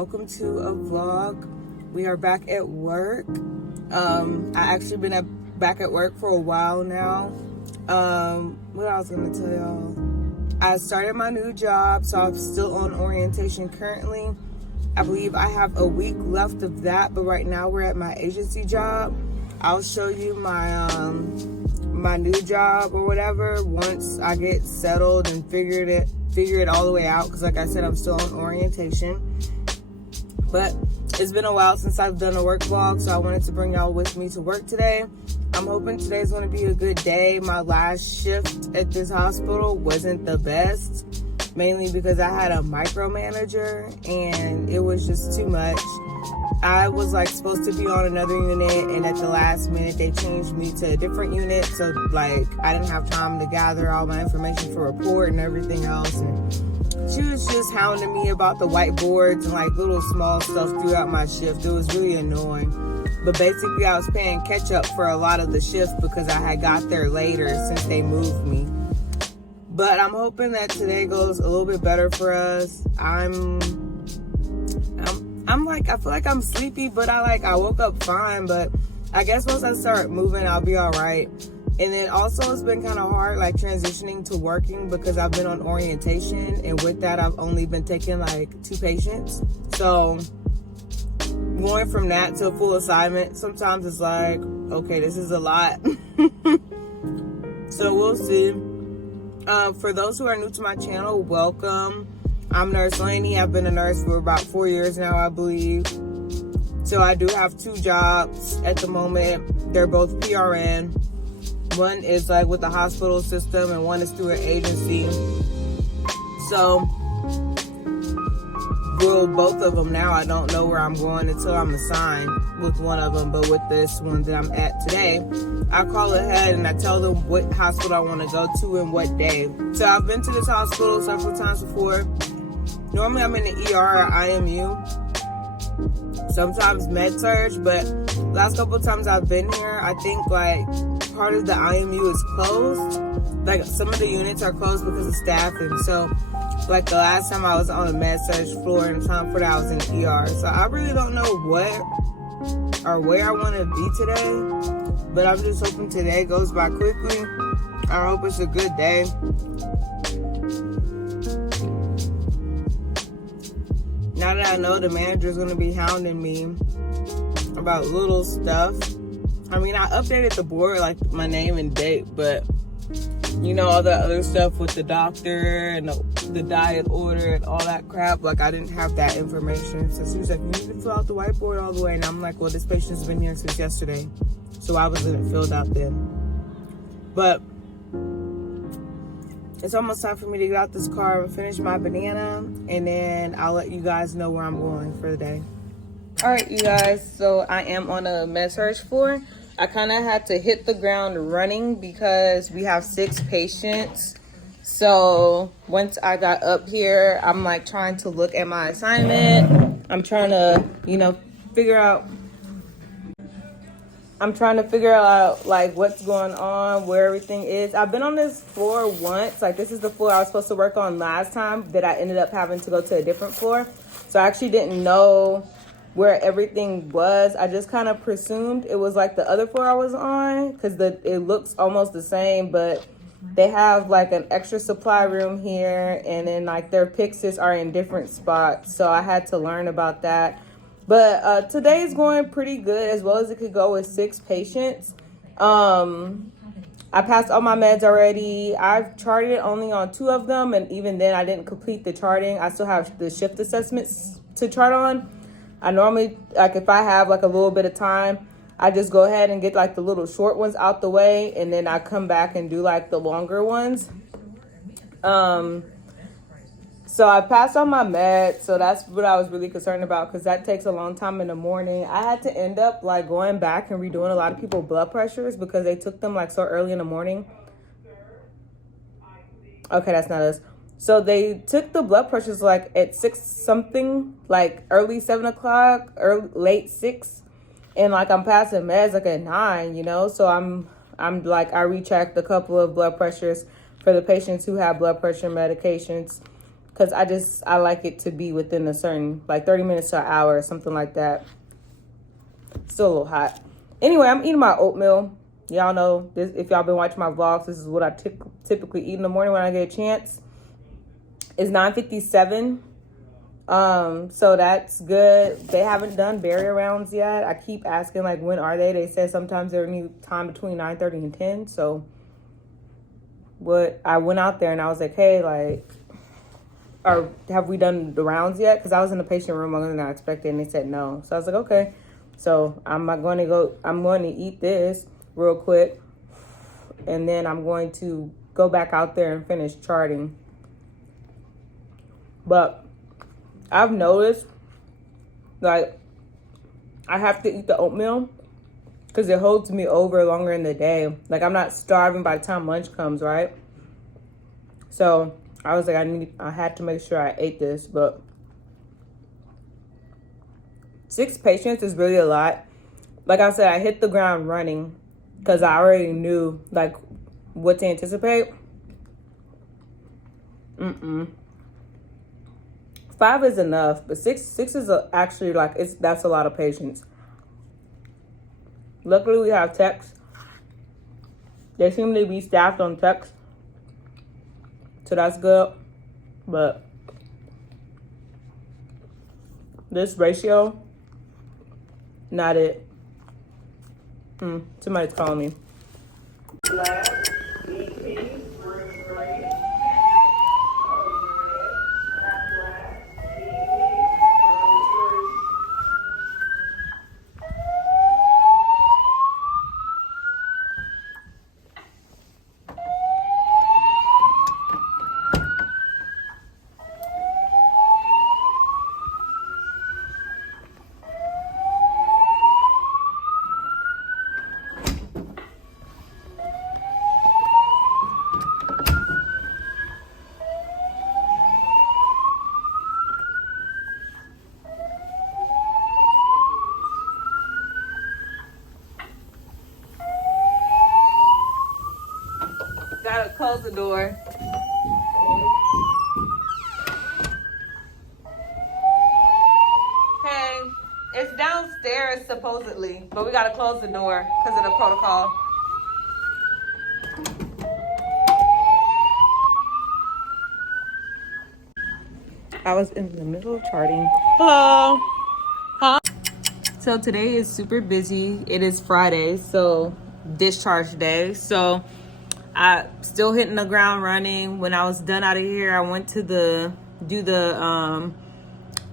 welcome to a vlog. We are back at work. I actually been back at work for a while now. What I was gonna tell y'all, I started my new job, so I'm still on orientation currently. I believe I have a week left of that, but right now we're at my agency job. I'll show you my my new job or whatever once I get settled and figure it all the way out, because like I said, I'm still on orientation. But it's been a while since I've done a work vlog, so I wanted to bring y'all with me to work today. I'm hoping today's going to be a good day. My last shift at this hospital wasn't the best, mainly because I had a micromanager and it was just too much. I was like supposed to be on another unit, and at the last minute they changed me to a different unit, so like I didn't have time to gather all my information for report and everything else. And she was just hounding me about the whiteboards and like little small stuff throughout my shift. It was really annoying. But basically I was paying catch up for a lot of the shifts because I had got there later since they moved me. But I'm hoping that today goes a little bit better for us. I'm like, I feel like I'm sleepy, but I woke up fine. But I guess once I start moving, I'll be all right. And then also it's been kind of hard like transitioning to working because I've been on orientation, and with that I've only been taking like 2 patients. So going from that to a full assignment, sometimes it's like, okay, this is a lot. So we'll see. For those who are new to my channel, welcome. I'm Nurse Laney. I've been a nurse for about 4 years now, I believe. So I do have 2 jobs at the moment. They're both PRN. One is like with the hospital system and one is through an agency. So, well, both of them now, I don't know where I'm going until I'm assigned with one of them. But with this one that I'm at today, I call ahead and I tell them what hospital I want to go to and what day. So I've been to this hospital several times before. Normally I'm in the ER or IMU, sometimes med surg, but last couple of times I've been here, I think like part of the IMU is closed. Like some of the units are closed because of staffing. So like the last time I was on a med surg floor and the time before that I was in the ER. So I really don't know what or where I want to be today, but I'm just hoping today goes by quickly. I hope it's a good day. Now that I know the manager's gonna be hounding me about little stuff. I mean, I updated the board, like my name and date, but you know, all the other stuff with the doctor and the diet order and all that crap, like I didn't have that information. So she was like, you need to fill out the whiteboard all the way. And I'm like, well, this patient's been here since yesterday, so I wasn't filled out then. But it's almost time for me to get out this car and finish my banana, and then I'll let you guys know where I'm going for the day. All right, you guys, so I am on a med surg floor. I kind of had to hit the ground running because we have 6 patients. So once I got up here, I'm like trying to look at my assignment. I'm trying to, you know, figure out like what's going on, where everything is. I've been on this floor once. Like this is the floor I was supposed to work on last time that I ended up having to go to a different floor. So I actually didn't know where everything was. I just kind of presumed it was like the other floor I was on because it looks almost the same, but they have like an extra supply room here, and then like their PICSs are in different spots. So I had to learn about that. But today is going pretty good, as well as it could go with 6 patients. I passed all my meds already. I've charted only on 2 of them, and even then I didn't complete the charting. I still have the shift assessments to chart on. I normally, like if I have like a little bit of time, I just go ahead and get like the little short ones out the way, and then I come back and do like the longer ones. So I passed on my meds, so that's what I was really concerned about, because that takes a long time in the morning. I had to end up like going back and redoing a lot of people's blood pressures because they took them like so early in the morning. Okay, that's not us. So they took the blood pressures like at 6 something, like early 7 o'clock, or late 6. And like I'm passing meds like at 9, you know? So I'm like, I rechecked a couple of blood pressures for the patients who have blood pressure medications, because I like it to be within a certain, like 30 minutes to an hour or something like that. Still a little hot. Anyway, I'm eating my oatmeal. Y'all know this, if y'all been watching my vlogs, this is what I typically eat in the morning when I get a chance. It's 9:57. So that's good. They haven't done barrier rounds yet. I keep asking, like, when are they? They said sometimes they're any time between 9:30 and 10. So I went out there and I was like, hey, like, or have we done the rounds yet? Because I was in the patient room longer than I expected, and they said no. So I was like, okay. So I'm going to eat this real quick, and then I'm going to go back out there and finish charting. But I've noticed, like, I have to eat the oatmeal because it holds me over longer in the day. Like, I'm not starving by the time lunch comes, right? So I was like, I had to make sure I ate this. But 6 patients is really a lot. Like I said, I hit the ground running because I already knew, like, what to anticipate. 5 is enough, but six is actually, like, that's a lot of patients. Luckily, we have techs. They seem to be staffed on techs, so that's good. But this ratio, not it. Somebody's calling me. Gotta close the door. Hey, it's downstairs supposedly, but we gotta close the door because of the protocol. I was in the middle of charting. Hello. Huh? So today is super busy. It is Friday, so discharge day. So I still hitting the ground running. When I was done out of here, I went to do the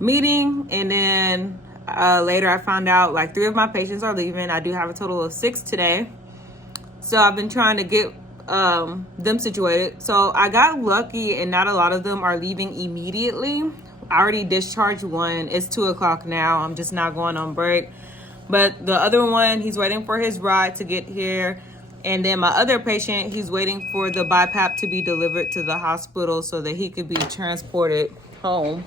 meeting, and then later I found out, like, 3 of my patients are leaving. I do have a total of 6 today. So I've been trying to get them situated. So I got lucky, and not a lot of them are leaving immediately. I already discharged one. It's 2:00 now. I'm just not going on break. But the other one, he's waiting for his ride to get here. And then my other patient, he's waiting for the BiPAP to be delivered to the hospital so that he could be transported home.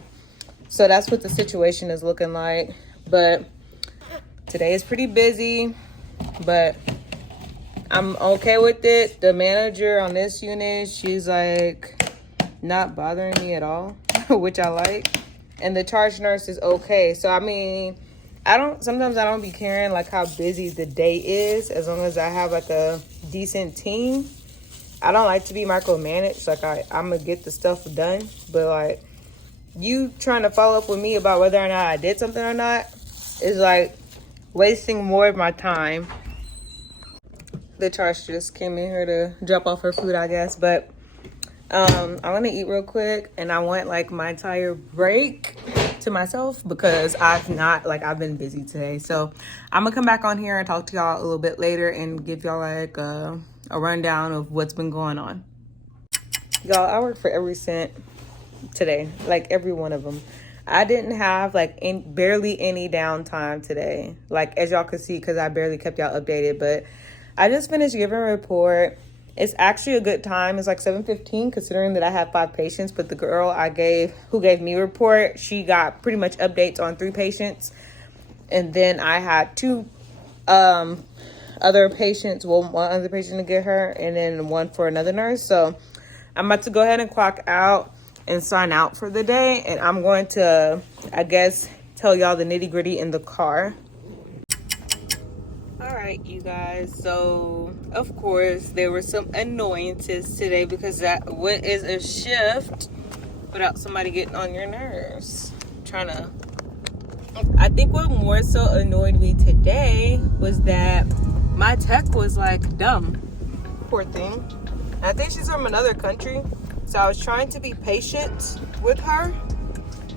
So that's what the situation is looking like. But today is pretty busy, but I'm okay with it. The manager on this unit, she's like not bothering me at all, which I like. And the charge nurse is okay. So I mean, sometimes I don't be caring like how busy the day is, as long as I have like a decent team. I don't like to be micromanaged. Like I'm gonna get the stuff done, but like you trying to follow up with me about whether or not I did something or not is like wasting more of my time. The charge just came in here to drop off her food, I guess, but I'm gonna eat real quick, and I want like my entire break to myself because I've been busy today. So I'm gonna come back on here and talk to y'all a little bit later and give y'all like a rundown of what's been going on. Y'all, I worked for every cent today, like every one of them. I didn't have like barely any downtime today, like as y'all could see, because I barely kept y'all updated. But I just finished giving a report. It's actually a good time. It's like 7:15, considering that I have 5 patients. But the girl who gave me a report, she got pretty much updates on 3 patients. And then I had 2 other patients, one other patient to get her, and then one for another nurse. So I'm about to go ahead and clock out. and sign out for the day. And I'm going to, I guess, tell y'all the nitty gritty in the car. All right, you guys. So, of course, there were some annoyances today because what is a shift without somebody getting on your nerves? I think what more so annoyed me today was that my tech was like dumb. Poor thing. I think she's from another country, so I was trying to be patient with her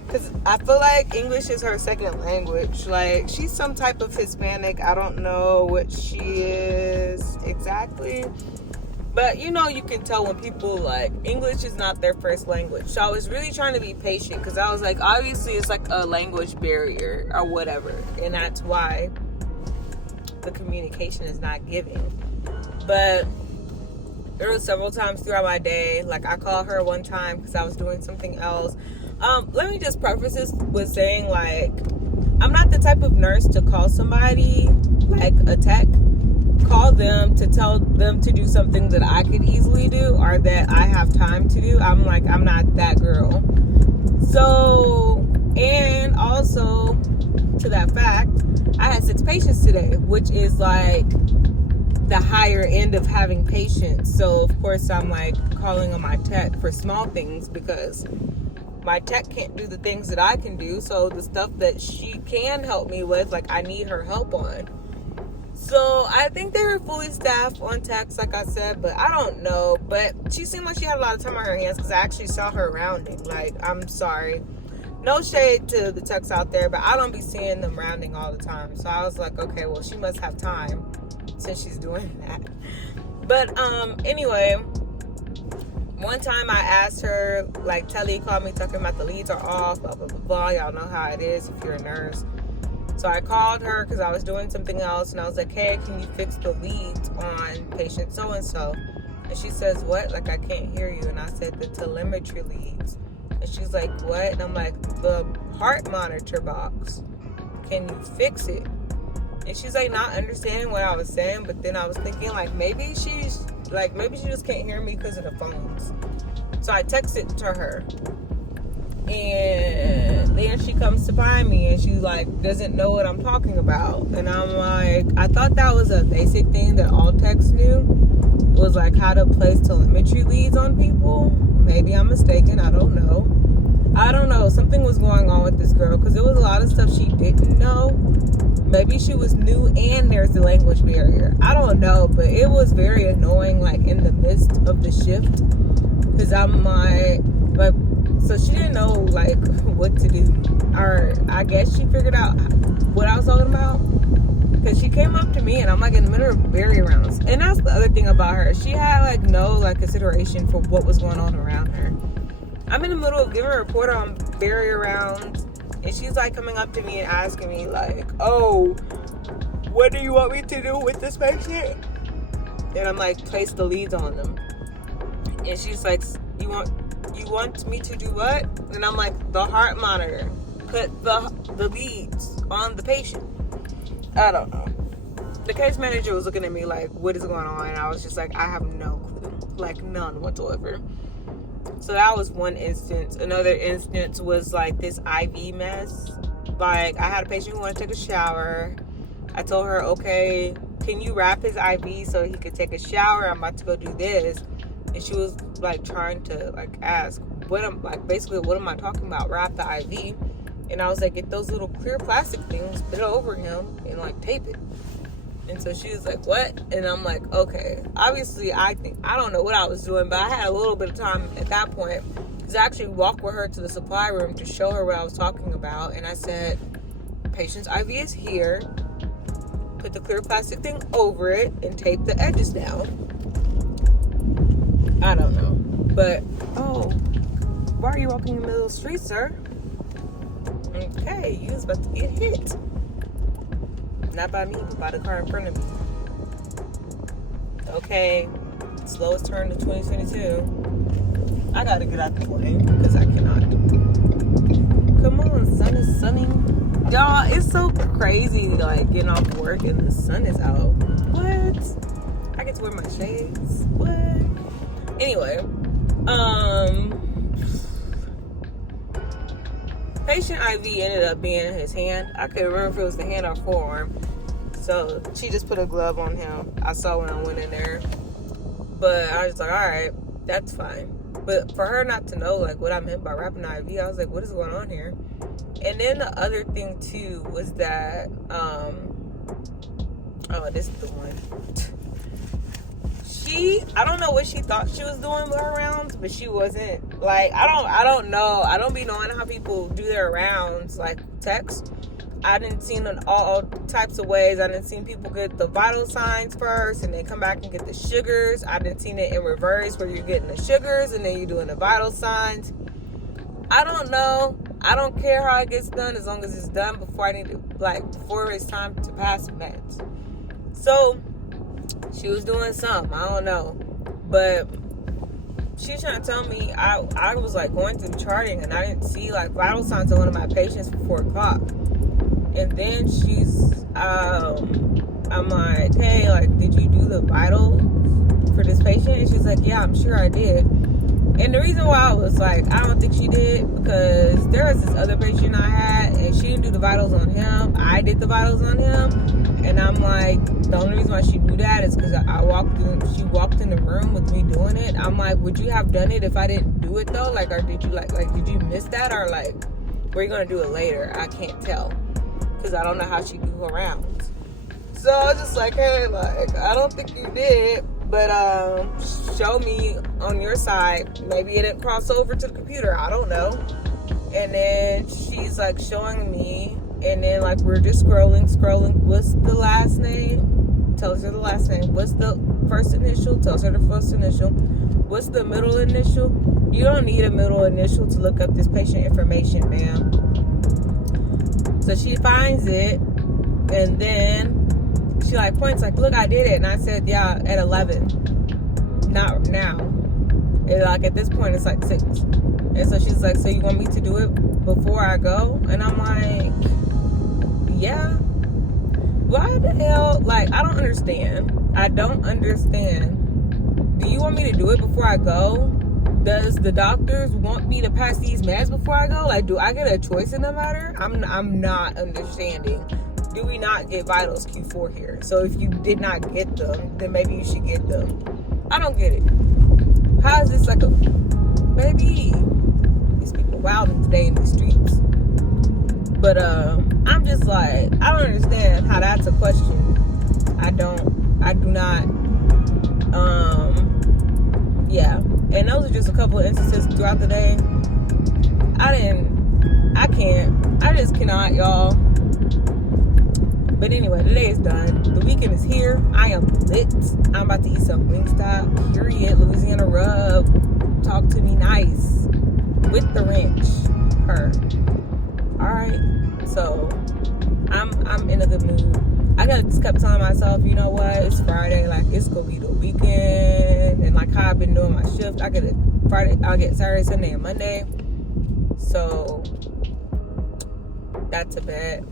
because I feel like English is her second language. Like, she's some type of Hispanic. I don't know what she is exactly, but you know, you can tell when people, like, English is not their first language. So I was really trying to be patient because I was like, obviously it's like a language barrier or whatever, and that's why the communication is not giving. But there were several times throughout my day, like I called her one time because I was doing something else. Let me just preface this with saying, like, I'm not the type of nurse to call somebody, like a tech, call them to tell them to do something that I could easily do or that I have time to do. I'm not that girl. So, and also to that fact, I had 6 patients today, which is like the higher end of having patients. So of course I'm like calling on my tech for small things because my tech can't do the things that I can do. So the stuff that she can help me with, like, I need her help on. So I think they were fully staffed on techs, like I said, but I don't know. But she seemed like she had a lot of time on her hands because I actually saw her rounding. Like, I'm sorry, no shade to the techs out there, but I don't be seeing them rounding all the time. So I was like, okay, well, she must have time since she's doing that. But anyway, one time I asked her, like, Telly called me talking about the leads are off, blah, blah, blah, blah. Y'all know how it is if you're a nurse. So I called her because I was doing something else, and I was like, hey, can you fix the leads on patient so-and-so? And she says, what? Like, I can't hear you. And I said, the telemetry leads. And she's like, what? And I'm like, the heart monitor box. Can you fix it? And she's like not understanding what I was saying, but then I was thinking, like, maybe she just can't hear me because of the phones. So I texted to her, and then she comes to find me, and she like doesn't know what I'm talking about. And I'm like, I thought that was a basic thing that all techs knew. It was like how to place telemetry leads on people. Maybe I'm mistaken. I don't know. Something was going on with this girl because there was a lot of stuff she didn't know. Maybe she was new and there's the language barrier. I don't know, but it was very annoying, like, in the midst of the shift. Because I'm like, so she didn't know, like, what to do. Or I guess she figured out what I was talking about. Because she came up to me and I'm, like, in the middle of barrier rounds. And that's the other thing about her. She had, like, no, like, consideration for what was going on around her. I'm in the middle of giving a report on barrier rounds. And she's like coming up to me and asking me like, oh, what do you want me to do with this patient? And I'm like, place the leads on them. And she's like, you want me to do what? And I'm like, the heart monitor. Put the leads on the patient. I don't know. The case manager was looking at me like, what is going on? And I was just like, I have no clue. Like, none whatsoever. So that was one instance. Another instance was like this IV mess. Like, I had a patient who wanted to take a shower. I told her, okay, can you wrap his IV so he could take a shower? I'm about to go do this. And she was like trying to like ask, what am I talking about? Wrap the IV. And I was like, get those little clear plastic things, put it over him and like tape it. And so she was like, what? And I'm like, okay. Obviously, I don't know what I was doing, but I had a little bit of time at that point to actually walk with her to the supply room to show her what I was talking about. And I said, patient's IV is here. Put the clear plastic thing over it and tape the edges down. I don't know. But, oh, why are you walking in the middle of the street, sir? Okay, you was about to get hit. Not by me, but by the car in front of me. Okay, slowest turn to 2022. I gotta get out the way because I cannot. Come on, sun is sunning. Y'all, it's so crazy, like, getting off work and the sun is out. What? I get to wear my shades. What? Anyway, patient IV ended up being his hand. I couldn't remember if it was the hand or forearm. So she just put a glove on him. I saw when I went in there. But I was like, all right, that's fine. But for her not to know, like, what I meant by wrapping the IV, I was like, what is going on here? And then the other thing, too, was that, oh, this is the one. I don't know what she thought she was doing with her rounds, but she wasn't. Like, I don't know. I don't be knowing how people do their rounds, like, text. I didn't see it in all types of ways. I didn't see people get the vital signs first and then come back and get the sugars. I didn't see it in reverse where you're getting the sugars and then you're doing the vital signs. I don't know. I don't care how it gets done as long as it's done before before it's time to pass meds. So she was doing something. I don't know. But she was trying to tell me I was like going through the charting and I didn't see like vital signs on one of my patients for 4 o'clock. And then I'm like, hey, like, did you do the vitals for this patient? And she's like, yeah, I'm sure I did. And the reason why I was like, I don't think she did, because there was this other patient I had, and she didn't do the vitals on him. I did the vitals on him. And I'm like, the only reason why she do that is because she walked in the room with me doing it. I'm like, would you have done it if I didn't do it though? Like, or did you did you miss that? Or like, were you going to do it later? I can't tell. Because I don't know how she do her rounds. So I was just like, hey, like, I don't think you did. But show me on your side. Maybe it didn't cross over to the computer. I don't know. And then she's like showing me. And then like we're just scrolling. What's the last name? Tells her the last name. What's the first initial? Tells her the first initial. What's the middle initial? You don't need a middle initial to look up this patient information, ma'am. So she finds it, and then she like points like, look, I did it. And I said, yeah, at 11, not now. And like at this point, it's like 6. And so she's like, so you want me to do it before I go? And I'm like, yeah. Why the hell? Like, I don't understand. Do you want me to do it before I go? Does the doctors want me to pass these meds before I go? Like, do I get a choice in the matter? I'm not understanding. Do we not get vitals Q4 here? So if you did not get them, then maybe you should get them. I don't get it. How is this like a baby? These people wilding today in the streets. But I'm just like, I don't understand how that's a question. I do not. Yeah. And those are just a couple of instances throughout the day. I just cannot, y'all. But anyway, the day is done. The weekend is here. I am lit. I'm about to eat some Wingstop. Period. Louisiana rub. Talk to me nice. With the wrench. Her. Alright. So, I'm in a good mood. I just kept telling myself, you know what? It's Friday. Like, it's going to be the weekend. And like how I've been doing my shift. I'll get Saturday, Sunday, and Monday. So, that's a bet.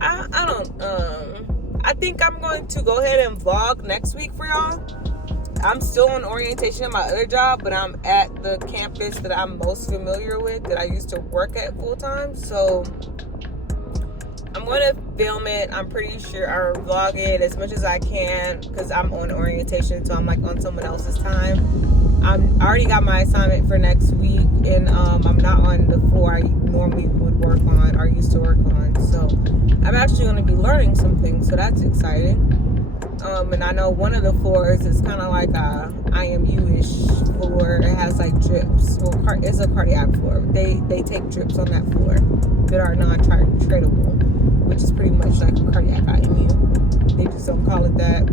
I think I'm going to go ahead and vlog next week for y'all. I'm still on orientation at my other job, but I'm at the campus that I'm most familiar with, that I used to work at full time. So I'm going to film it. I'm pretty sure I'll vlog it as much as I can because I'm on orientation, so I'm like on someone else's time. I already got my assignment for next week, and I'm not on the floor I normally would work on or used to work on. So I'm actually going to be learning some things, so that's exciting. And I know one of the floors is kind of like a IMU-ish floor. It has like drips. Well, it's a cardiac floor. They take drips on that floor that are non-tradable, which is pretty much like a cardiac IMU. They just don't call it that.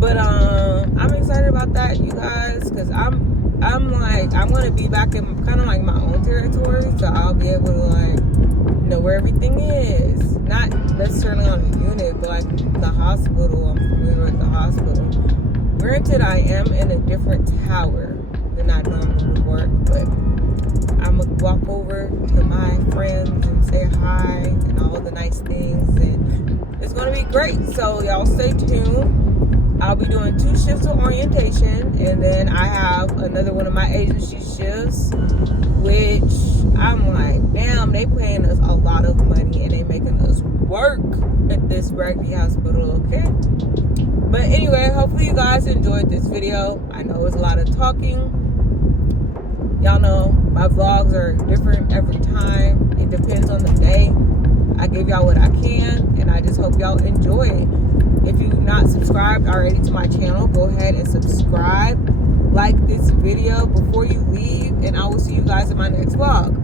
But I'm excited about that, you guys, because I'm going to be back in kind of like my own territory, so I'll be able to like know where everything is. Not necessarily on a unit, but like the hospital. I'm familiar with the hospital. Granted, I am in a different tower than I normally would work, but I'm going to walk over to my friends and say hi and all the nice things, and it's going to be great. So y'all stay tuned. I'll be doing 2 shifts of orientation, and then I have another one of my agency shifts, which I'm like, damn, they paying us a lot of money and they making us work at this Raggy hospital, okay? But anyway, hopefully you guys enjoyed this video. I know it's a lot of talking. Y'all know my vlogs are different every time. It depends on the day. I give y'all what I can, and I just hope y'all enjoy it. If you've not subscribed already to my channel, go ahead and subscribe. Like this video before you leave, and I will see you guys in my next vlog.